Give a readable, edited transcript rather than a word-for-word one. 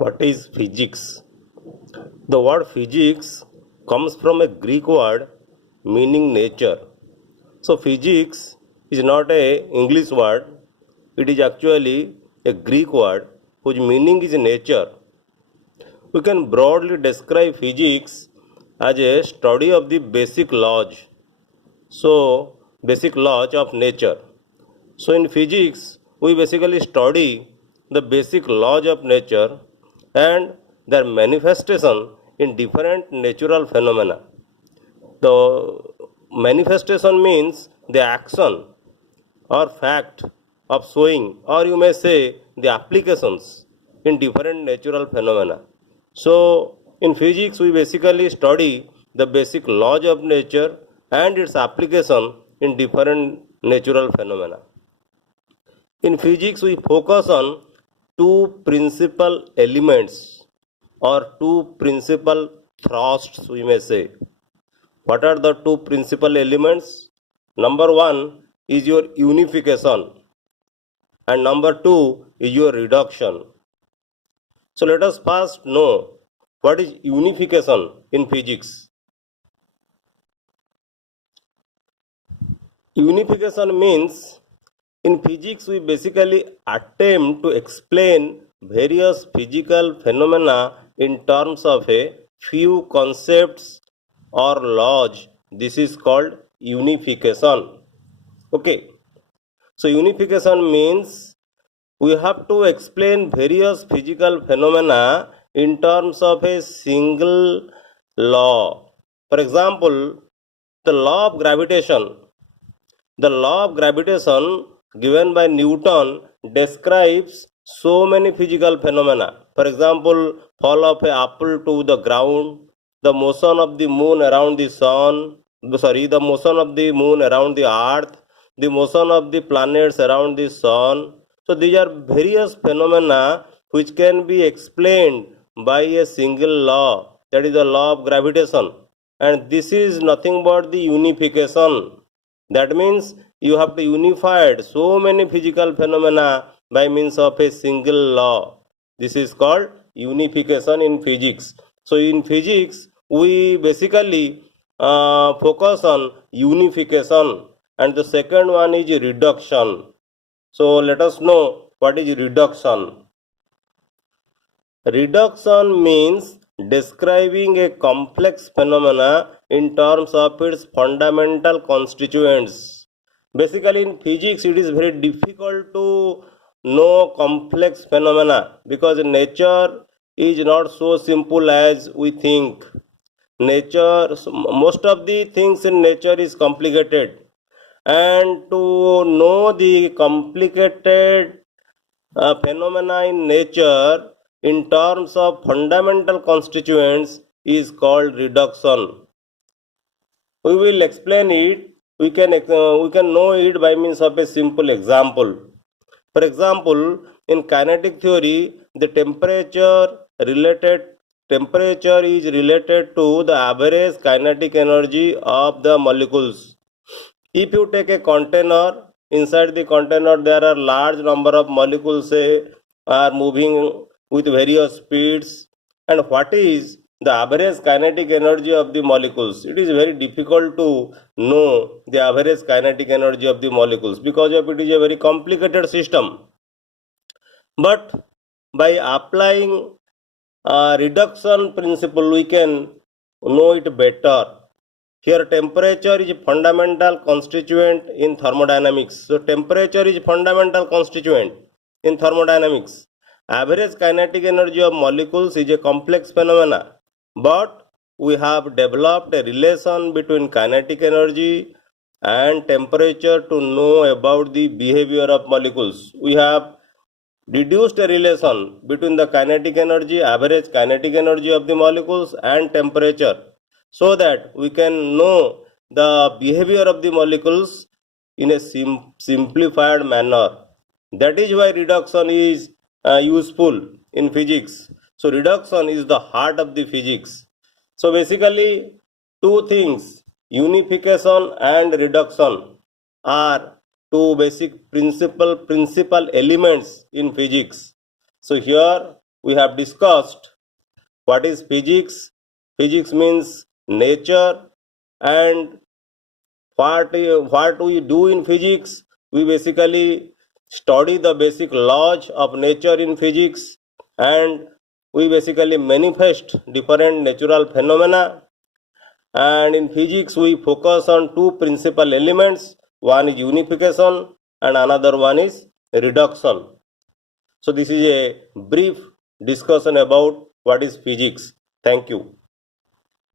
What is physics? The word physics comes from a Greek word meaning nature. So physics is not a English word. It is actually a Greek word whose meaning is nature. We can broadly describe physics as a study of the basic laws. So basic laws of nature. So in physics, we basically study the basic laws of nature and their manifestation in different natural phenomena. The manifestation means the action or fact of showing, or you may say the applications in different natural phenomena. So in physics, we basically study the basic laws of nature and its application in different natural phenomena. In physics, we focus on two principal elements or two principal thrusts, we may say. What are the two principal elements? Number one is your unification, and number two is your reduction. So let us first know what is unification in physics. Unification means in physics we basically attempt to explain various physical phenomena in terms of a few concepts or laws. This is called unification. Okay, so unification means we have to explain various physical phenomena in terms of a single law. For example, the law of gravitation. The law of gravitation given by Newton describes so many physical phenomena. For example, fall of an apple to the ground, the motion of the moon around the sun, the motion of the moon around the earth, the motion of the planets around the sun. So these are various phenomena which can be explained by a single law, that is the law of gravitation. And this is nothing but the unification. That means you have to unify so many physical phenomena by means of a single law. This is called unification in physics. So in physics, we basically focus on unification, and the second one is reduction. So let us know what is reduction. Reduction means describing a complex phenomena in terms of its fundamental constituents. Basically in physics it is very difficult to know complex phenomena because nature is not so simple as we think. Most of the things in nature is complicated, and to know the complicated phenomena in nature in terms of fundamental constituents is called reduction. We will explain it. We can know it by means of a simple example. For example, in kinetic theory, the temperature is related to the average kinetic energy of the molecules. If you take a container, inside the container there are large number of molecules are moving with various speeds, and what is the average kinetic energy of the molecules? It is very difficult to know the average kinetic energy of the molecules because of it is a very complicated system. But by applying reduction principle, we can know it better. Here temperature is a fundamental constituent in thermodynamics. So temperature is a fundamental constituent in thermodynamics. Average kinetic energy of molecules is a complex phenomena, but we have developed a relation between kinetic energy and temperature to know about the behavior of molecules. We have reduced a relation between the kinetic energy, average kinetic energy of the molecules and temperature, so that we can know the behavior of the molecules in a simplified manner. That is why reduction is useful in physics. So reduction is the heart of the physics. So basically two things, unification and reduction, are two basic principal elements in physics. So here we have discussed what is physics. Physics means nature, and what we do in physics. We basically study the basic laws of nature in physics, and we basically manifest different natural phenomena. And in physics we focus on two principal elements. One is unification and another one is reduction. So this is a brief discussion about what is physics. Thank you.